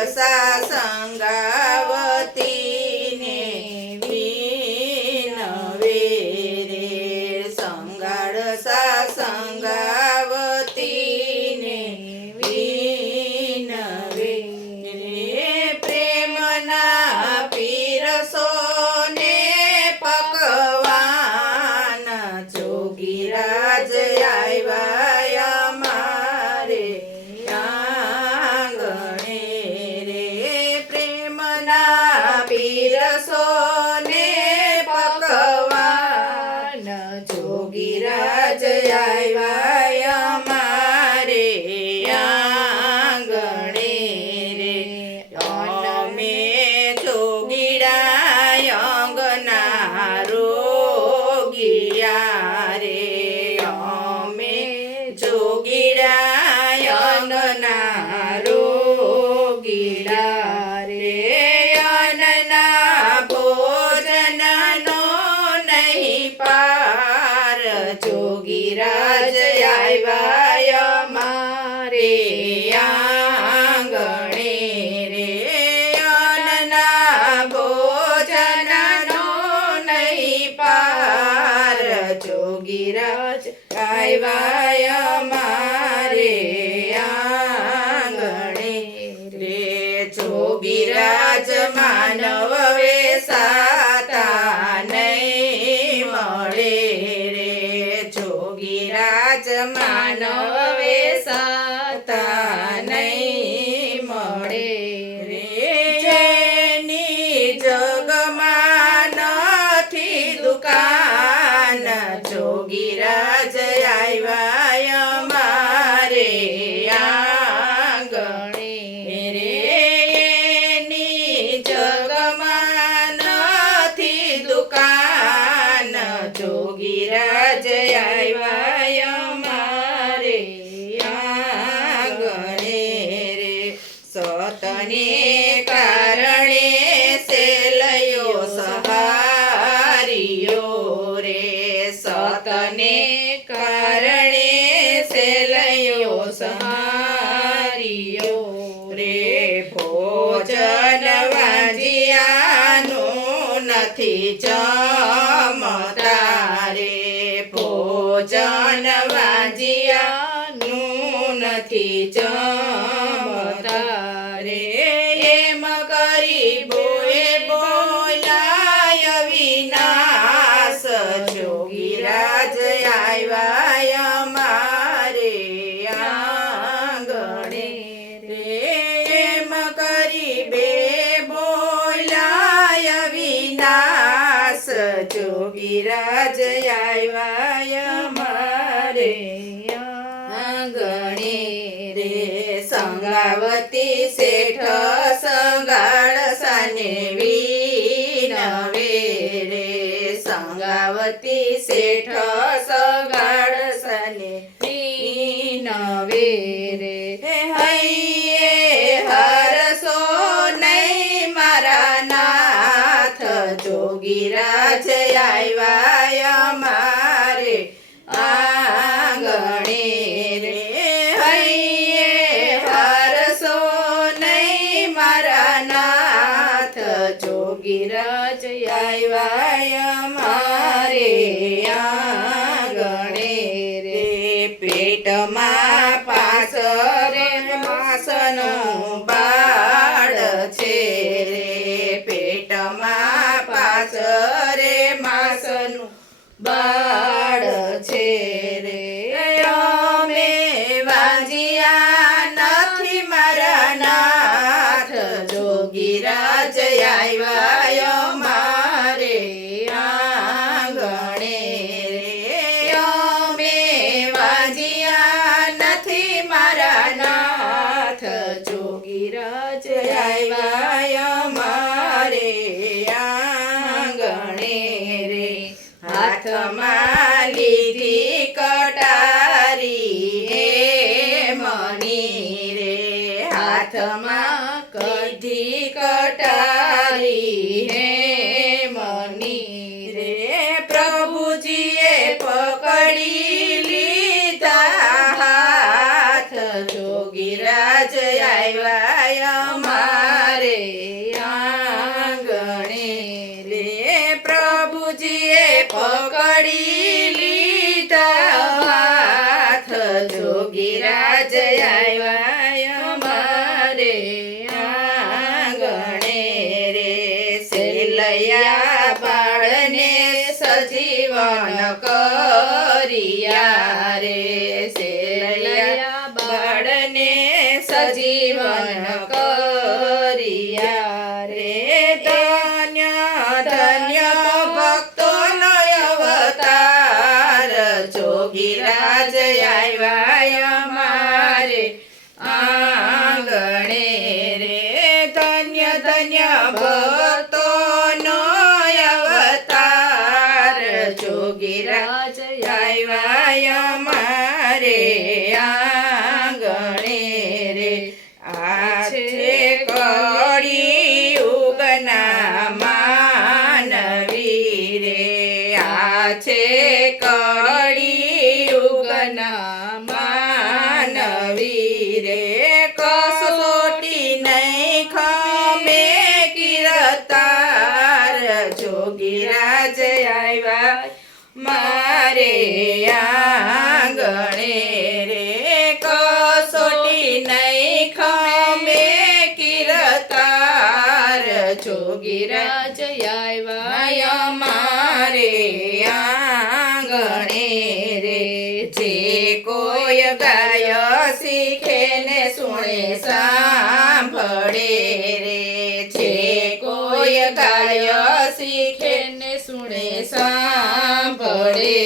रसासङ्गा ગિરાજ માનવ વેસા નથી ચમતારે ભોજન વાજિયાનું નથી ચમ જોગીરાજ આવ્યા મારે. ગણે રે સંગાવતી શેઠ સંગાળ સાને નવે રે. સંગાવતી શેઠ સંગાળ સાને ગીરા છે આવ્યા અમારે. આંગણે રે હૈયે, હરસો નહીં મારા નાથ. જોગીરા છે આવ્યા અમારે. આંગણે રે, પેટમાં બાળ છે. હાથમાં લીધી પકડી લીધા હાથ જોગીરાજ આવ્યા અમારે આંગણે રે સેલૈયા બાળને કર્યા રે. સેલૈયા બાળને સજીવન જોગીરાજ આવ્યા મારે આંગણે રે ધન્ય ધન્ય ભક્તો અવતાર જોગીરાજ આવ્યા મારે આંગણે રે આ છે કડી ઉગના માનવી રે. આ છે કડી ઉગના માનવી રે કસોટી નહીં ખમે કિરતાર. જોગીરાજ આવ્યા મારે આંગણે સાંભળે રે. જે કોઈ ગાય શીખે ને સુણે સાંભળે